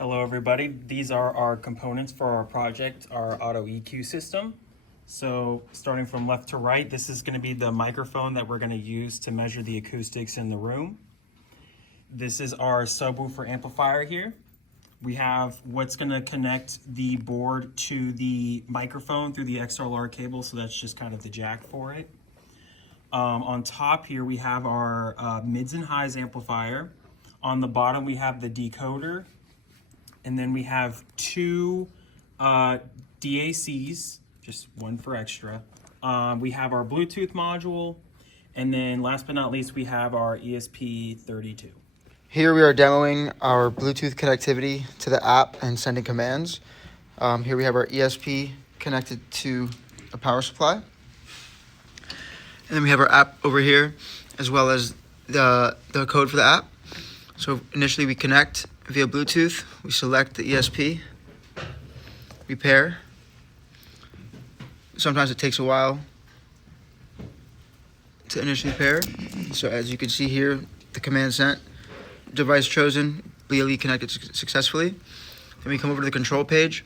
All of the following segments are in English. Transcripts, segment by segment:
Hello everybody, these are our components for our project, our auto EQ system. So starting from left to right, this is going to be the microphone that we're going to use to measure the acoustics in the room. This is our subwoofer amplifier here. We have what's going to connect the board to the microphone through the XLR cable, so that's just kind of the jack for it. On top here we have our mids and highs amplifier. On the bottom we have the decoder. And then we have two DACs, just one for extra. We have our Bluetooth module, and then last but not least, we have our ESP32. Here we are demoing our Bluetooth connectivity to the app and sending commands. Here we have our ESP connected to a power supply. And then we have our app over here, as well as the code for the app. So initially we connect via Bluetooth, we select the ESP, we pair. Sometimes it takes a while to initially pair. So as you can see here, the command sent, device chosen, BLE connected successfully. Then we come over to the control page,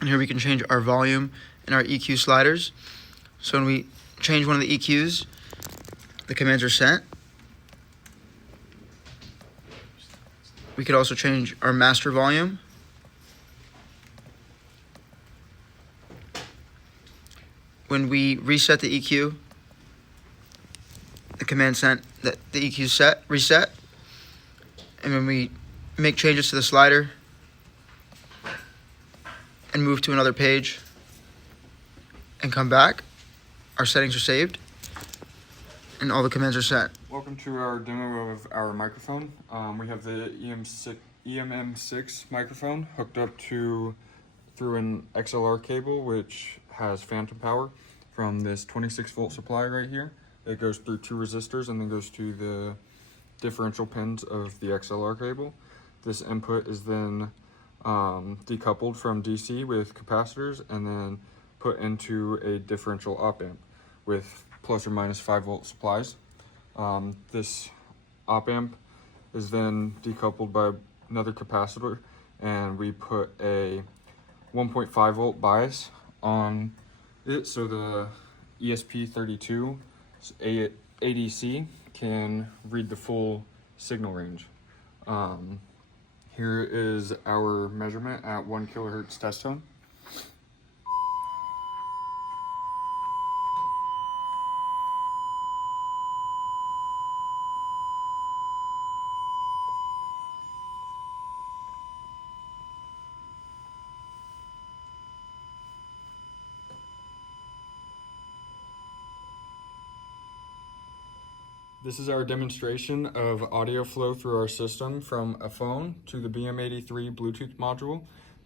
and here we can change our volume and our EQ sliders. So when we change one of the EQs, the commands are sent. We could also change our master volume. When we reset the EQ, the command sent that the EQ reset. And when we make changes to the slider and move to another page and come back, our settings are saved and all the commands are set. Welcome to our demo of our microphone. We have the EMM6 microphone hooked up through an XLR cable, which has phantom power from this 26-volt supply right here. It goes through two resistors and then goes to the differential pins of the XLR cable. This input is then decoupled from DC with capacitors and then put into a differential op amp with plus or minus 5-volt supplies. This op amp is then decoupled by another capacitor, and we put a 1.5 volt bias on it so the ESP32 ADC can read the full signal range. Here is our measurement at 1 kilohertz test tone. This is our demonstration of audio flow through our system from a phone to the BM83 Bluetooth module,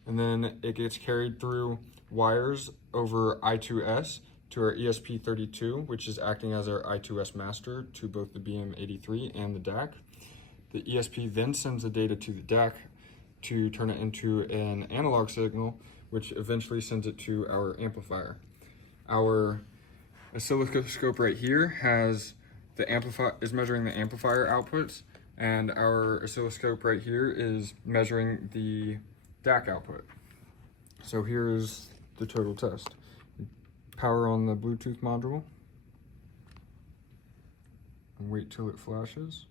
and then it gets carried through wires over I2S to our ESP32, which is acting as our I2S master to both the BM83 and the DAC. The ESP then sends the data to the DAC to turn it into an analog signal, which eventually sends it to our amplifier. Our oscilloscope right here has the amplifier is measuring the amplifier outputs, and our oscilloscope right here is measuring the DAC output. So here is the total test. Power on the Bluetooth module, and wait till it flashes.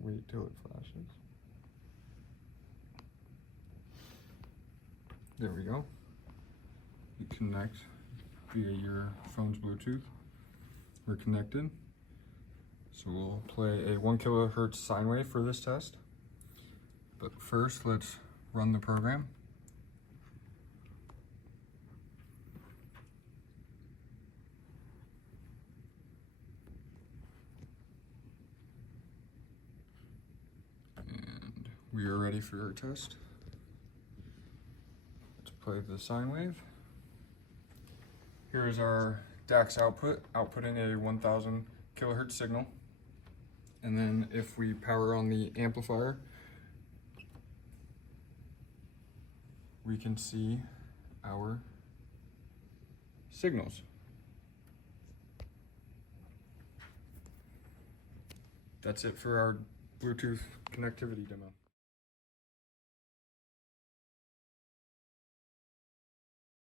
Wait till it flashes. There we go. You connect via your phone's Bluetooth. We're connected. So we'll play a 1 kilohertz sine wave for this test. But first, let's run the program. And we are ready for our test. Let's play the sine wave. Here is our DAC's output, outputting a 1000 kilohertz signal. And then if we power on the amplifier, we can see our signals. That's it for our Bluetooth connectivity demo.